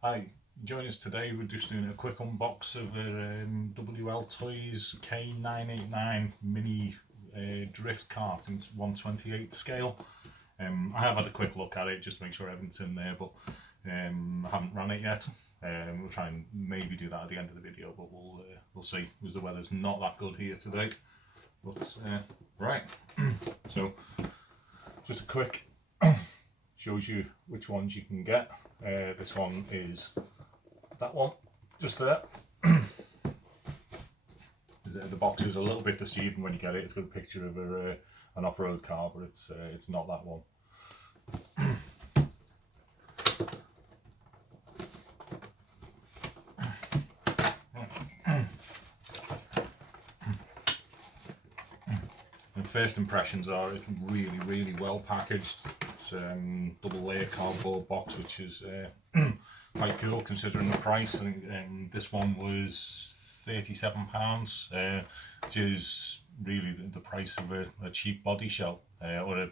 Hi, join us today. We're just doing a quick unbox of a WL Toys K989 mini drift cart in 1/28 scale. I have had a quick look at it just to make sure everything's in there, but I haven't run it yet. We'll try and maybe do that at the end of the video, but we'll see, because the weather's not that good here today. But right, so just a quick shows you which ones you can get. This one is that one, just there. The box is a little bit deceiving when you get it. It's got a picture of an off-road car, but it's not that one. And first impressions are it's really well packaged. It's double layer cardboard box, which is quite cool considering the price. I think this one was £37, which is really the price of a cheap body shell or a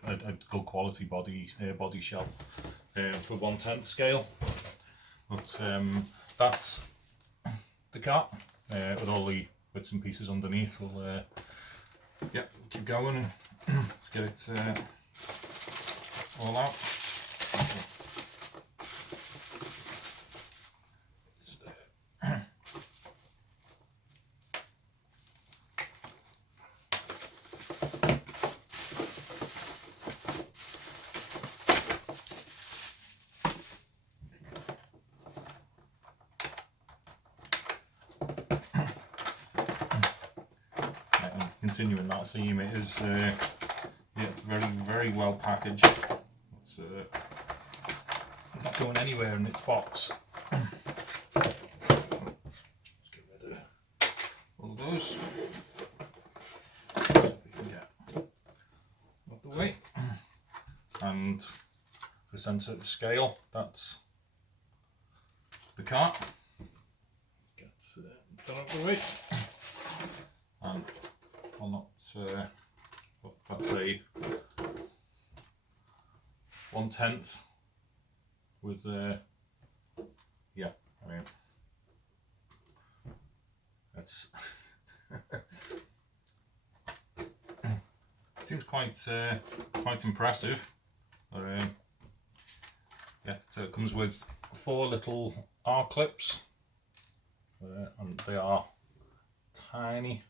good quality body shell for 1/10 scale. But that's the cart with all the bits and pieces underneath. We'll keep going and let's get it all out. Continuing that theme, it is very well packaged. It's not going anywhere in its box. Let's get rid of all of those. See if we can get out the way. And the centre of the scale, that's the cart. Let's get that out the way. And I'll not, that's a 1/10 with, yeah, I mean, that's, seems quite impressive. Yeah, so it comes with 4 little R clips, and they are tiny.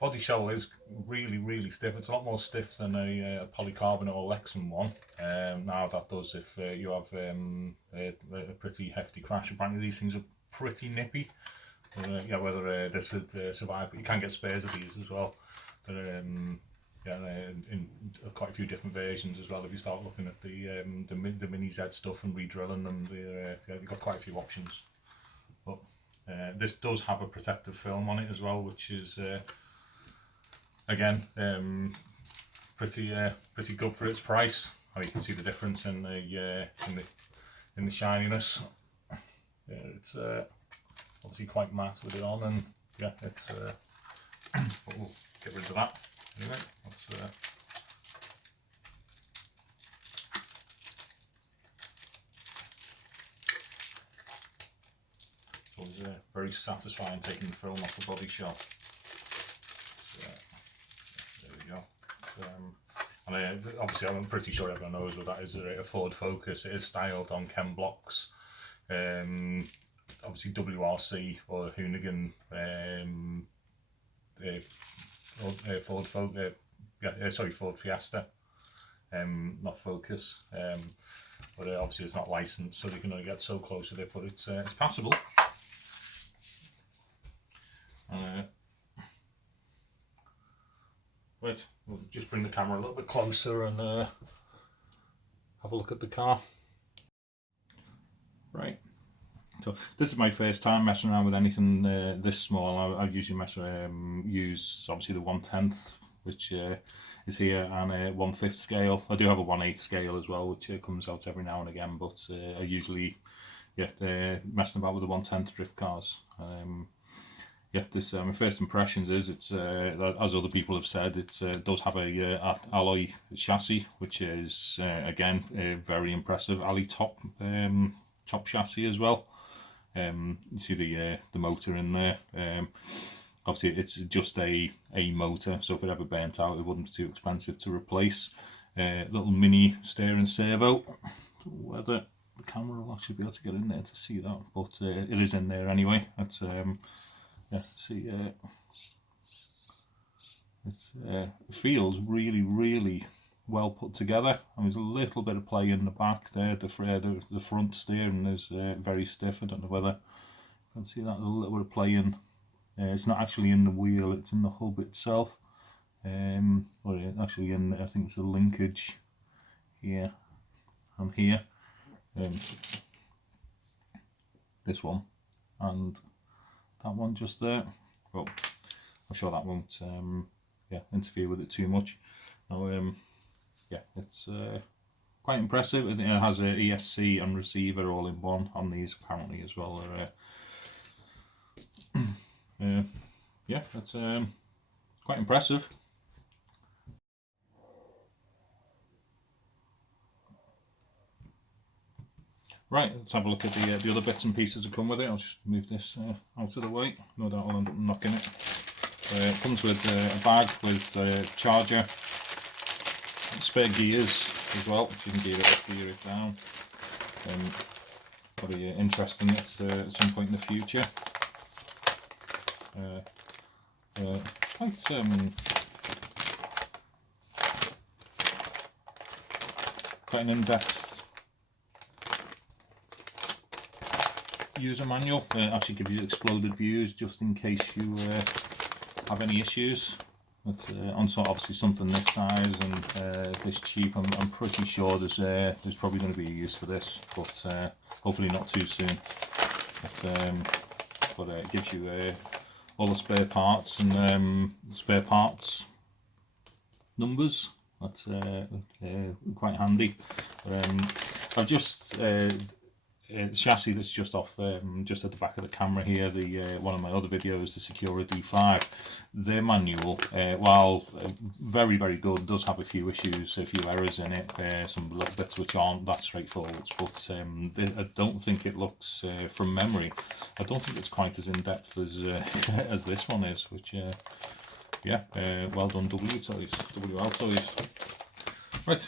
Body shell is really stiff. It's a lot more stiff than a polycarbonate or Lexan one. Now that does if you have a pretty hefty crash. Apparently these things are pretty nippy. Yeah, whether this would survive, but you can get spares of these as well. They're in quite a few different versions as well. If you start looking at the mini Z stuff and re-drilling them, you've got quite a few options. But this does have a protective film on it as well, which is again pretty good for its price. Oh, you can see the difference in the shininess. Yeah, it's obviously quite matte with it on, and yeah, it's. But we'll get rid of that. Anyway, let's. It was very satisfying taking the film off the body shell. There we go. And obviously I'm pretty sure everyone knows what that is, a Ford Focus. It is styled on Chem blocks. Obviously WRC or Hoonigan Ford Focus, Ford Fiesta, not Focus. But obviously it's not licensed, so you can only get so close with it, but it's passable. Right, we'll just bring the camera a little bit closer and have a look at the car. Right, so this is my first time messing around with anything this small. I usually use obviously the 1/10, which is here, and a 1/5 scale. I do have a 1/8 scale as well, which comes out every now and again, but I usually messing about with the 1/10 drift cars. yeah, this my first impressions is it's as other people have said, it does have a alloy chassis, which is again very impressive. Alloy top chassis as well. You see the motor in there. Obviously, it's just a motor, so if it ever burnt out, it wouldn't be too expensive to replace. Little mini steering servo. Whether the camera will actually be able to get in there to see that, but it is in there anyway. It's yeah, see, it feels really well put together. And there's a little bit of play in the back there. The front steering is very stiff. I don't know whether you can see that. There's a little bit of play in. It's not actually in the wheel; it's in the hub itself. Or actually in, I think it's a linkage here and here. This one and that one just there. Well, I'm sure that won't yeah, interfere with it too much. Now, yeah, it's quite impressive. It has a ESC and receiver all in one on these apparently as well. Yeah, it's quite impressive. Right, let's have a look at the other bits and pieces that come with it. I'll just move this out of the way. No doubt I'll end up knocking it. It comes with a bag with a charger, spare gears as well, which you can gear it up, gear it down. Probably interesting at some point in the future. Quite an in-depth user manual. Actually gives you exploded views just in case you have any issues. But on obviously something this size and this cheap, I'm pretty sure there's probably going to be a use for this, but hopefully not too soon. But it gives you all the spare parts and spare parts numbers. That's quite handy. I've just chassis that's just off, just at the back of the camera here. The one of my other videos, the Secura D5. Their manual, while very good, does have a few issues, a few errors in it. Some little bits which aren't that straightforward. But I don't think it looks, from memory, I don't think it's quite as in depth as as this one is. Which, yeah, well done, WL toys. Right,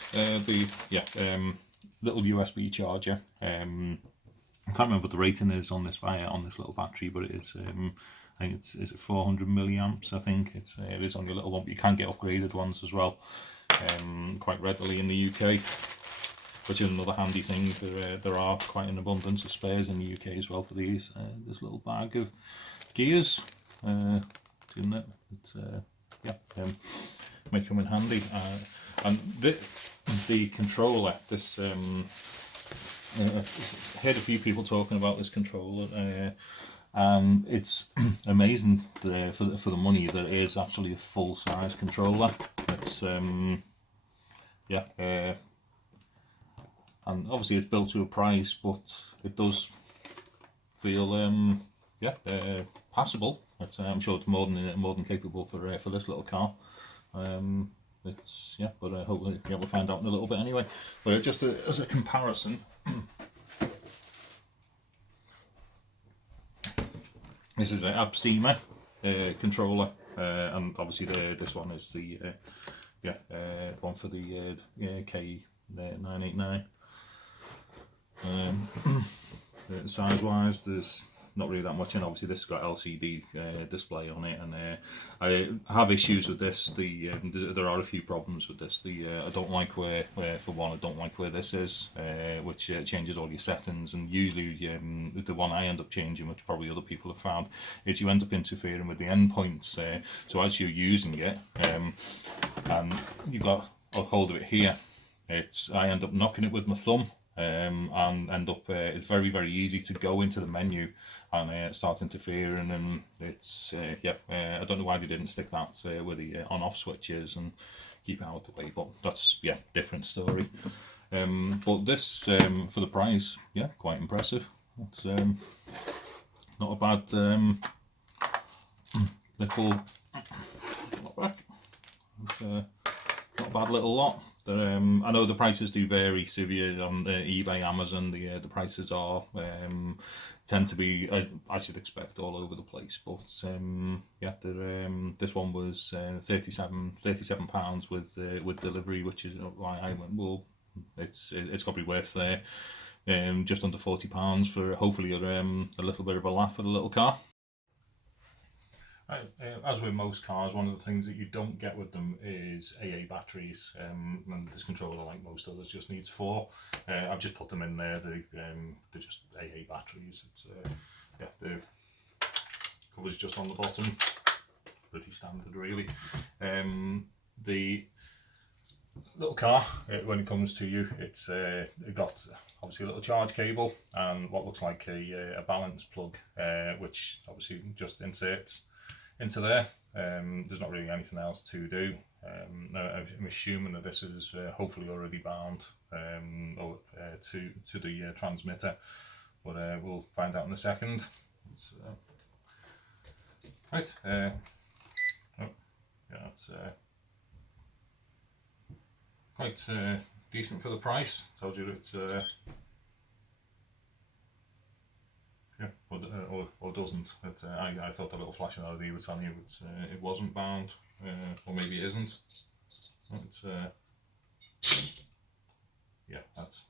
little USB charger. I can't remember what the rating is on this little battery, but it is. I think it's 400 milliamps. I think it is only a little one, but you can get upgraded ones as well, quite readily in the UK, which is another handy thing. There are quite an abundance of spares in the UK as well for these. This little bag of gears, isn't it? It's yeah, may come in handy. And the controller, this. I've heard a few people talking about this controller, and it's amazing for the money that it is actually a full size controller. It's yeah, and obviously it's built to a price, but it does feel yeah, passable. I'm sure it's more than capable for this little car. It's yeah, but hopefully we'll find out in a little bit anyway. But just as a comparison, this is an Absema controller, and obviously this one is the yeah, one for the K989. Size wise, there's not really that much, and obviously this has got LCD display on it, and I have issues with this. There are a few problems with this. I don't like where for one, I don't like where this is, which changes all your settings, and usually the one I end up changing, which probably other people have found, is you end up interfering with the endpoints. So as you're using it, and you've got a hold of it here, I end up knocking it with my thumb. And end up it's very easy to go into the menu and start interfering, and it's yeah, I don't know why they didn't stick that with the on-off switches and keep it out of the way, but that's yeah, different story. But this for the price, yeah, quite impressive. It's not a bad little. It's not a bad little lot. I know the prices do vary. So if you're on eBay, Amazon, the prices are tend to be, as you'd expect, all over the place. But yeah, this one was £37 with delivery, which is why I went. Well, it's got to be worth just under £40 for hopefully a little bit of a laugh at a little car. Right, as with most cars, one of the things that you don't get with them is AA batteries, and this controller, like most others, just needs 4. I've just put them in there. They're just AA batteries. It's yeah, the cover's just on the bottom, pretty standard really. The little car, when it comes to you, it got obviously a little charge cable and what looks like a balance plug, which obviously just inserts into there. There's not really anything else to do. I'm assuming that this is hopefully already bound to the transmitter, but we'll find out in a second. Right. Oh, yeah, that's quite decent for the price. Told you it's yeah, or doesn't. I thought the little flashing LED was telling you it wasn't bound, or maybe it isn't. It's yeah, that's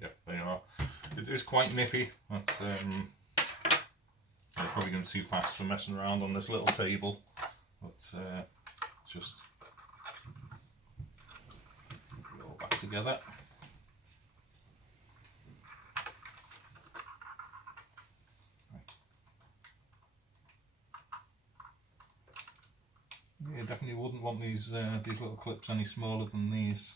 yeah. There you are. It is quite nippy. That's I'm probably going too fast for messing around on this little table, but just put it all back together. Yeah, definitely wouldn't want these little clips any smaller than these.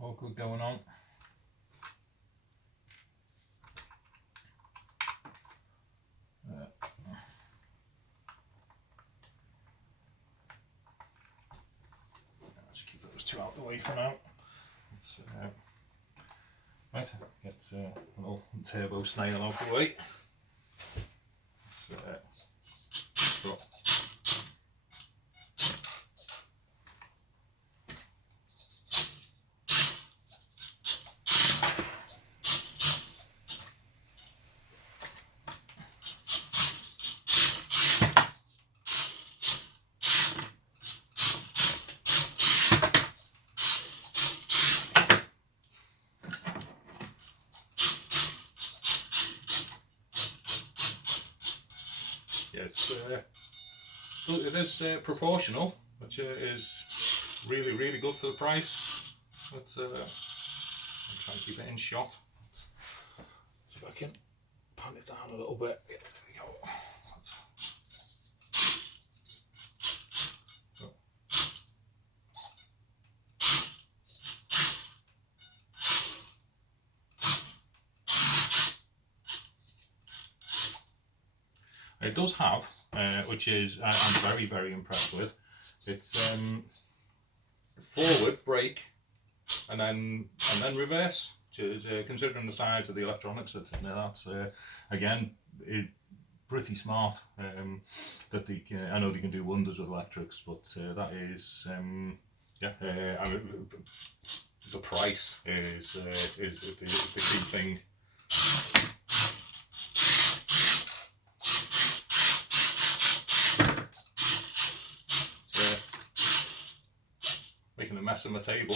All good going on. I'll just keep those two out of the way for now. Let's, right, get a little turbo snail out the way. Go. It is proportional, which is really good for the price. But I'm trying to keep it in shot. So if I can pan it down a little bit. Yeah, there we go. It does have, which is I'm very impressed with. It's forward brake and then reverse, which is considering the size of the electronics that's in there. That's again pretty smart. That I know they can do wonders with electrics, but that is yeah. I mean, the price is the key thing. Making a mess of my table.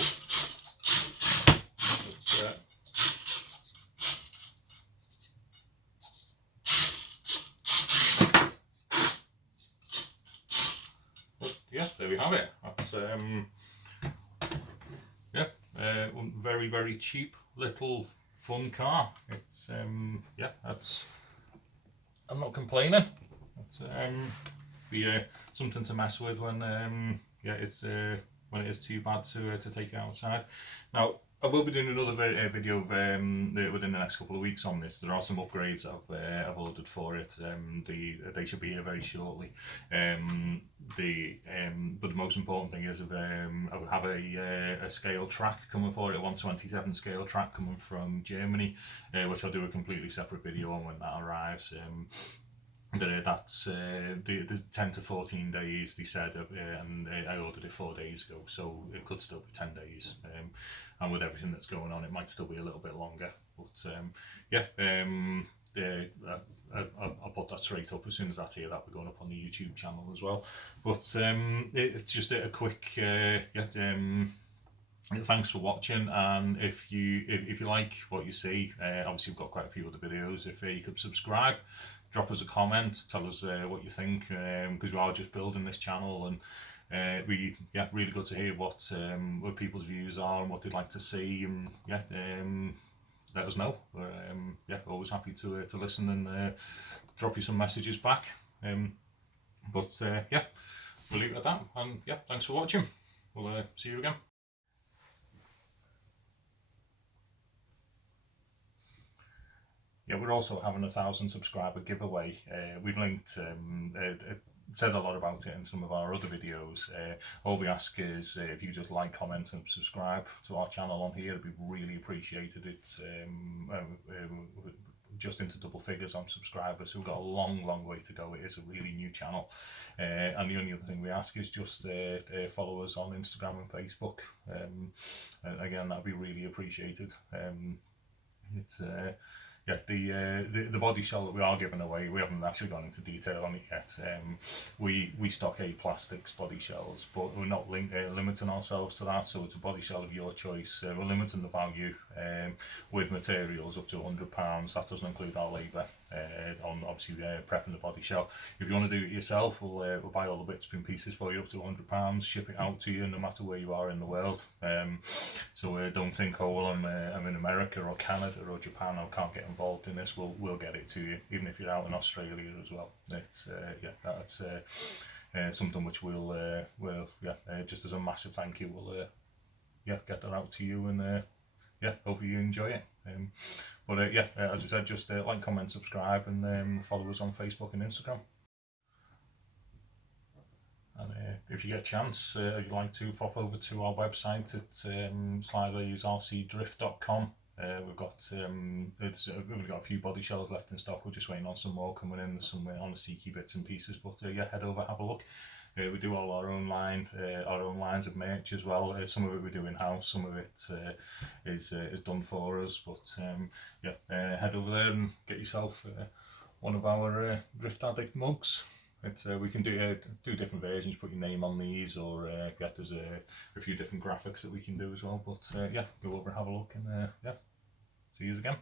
But yeah, there we have it. That's yeah, very cheap little fun car. It's yeah, that's. I'm not complaining. It's be something to mess with when yeah, it's when it is too bad to take it outside. Now, I will be doing another video within the next couple of weeks on this. There are some upgrades I've ordered for it. They should be here very shortly. But the most important thing is I have a scale track coming for it, a 127 scale track coming from Germany, which I'll do a completely separate video on when that arrives. That's the 10 to 14 days they said, and I ordered it 4 days ago, so it could still be 10 days, and with everything that's going on it might still be a little bit longer, but I'll put that straight up as soon as that's here. That'll be going up on the YouTube channel as well. But it's just a quick thanks for watching, and if you like what you see, obviously we've got quite a few other videos. If you could subscribe, drop us a comment, tell us what you think, because we are just building this channel, and really good to hear what people's views are and what they'd like to see, and let us know. Always happy to listen and drop you some messages back. We'll leave it at that, and thanks for watching. We'll see you again. We're also having a 1,000 subscriber giveaway. We've linked, it says a lot about it in some of our other videos. All we ask is if you just like, comment and subscribe to our channel on here, it'd be really appreciated. It's just into double figures on subscribers, so we've got a long way to go. It is a really new channel, and the only other thing we ask is just follow us on Instagram and Facebook. Again, that'd be really appreciated. The body shell that we are giving away, we haven't actually gone into detail on it yet. We stock A plastics body shells, but we're not limiting ourselves to that, so it's a body shell of your choice. We're limiting the value with materials up to £100. That doesn't include our labour on obviously prepping the body shell. If you want to do it yourself, we'll buy all the bits and pieces for you up to £100, ship it out to you no matter where you are in the world. So don't think, oh well, I'm in America or Canada or Japan, I can't get involved in this. We'll get it to you, even if you're out in Australia as well. It's that's something which we'll just as a massive thank you, we'll get that out to you, and hopefully you enjoy it. As I said, just like, comment, subscribe, and follow us on Facebook and Instagram. And if you get a chance, if you'd like to pop over to our website at slidersrcdrift.com. We've got a few body shells left in stock. We're just waiting on some more coming in. There's some on the Seeky bits and pieces, but head over, have a look. We do all our own lines of merch as well. Some of it we do in house, some of it is done for us. But head over there and get yourself one of our Drift Addict mugs. We can do different versions. Put your name on these, or there's a few different graphics that we can do as well. But go over and have a look, and see you again.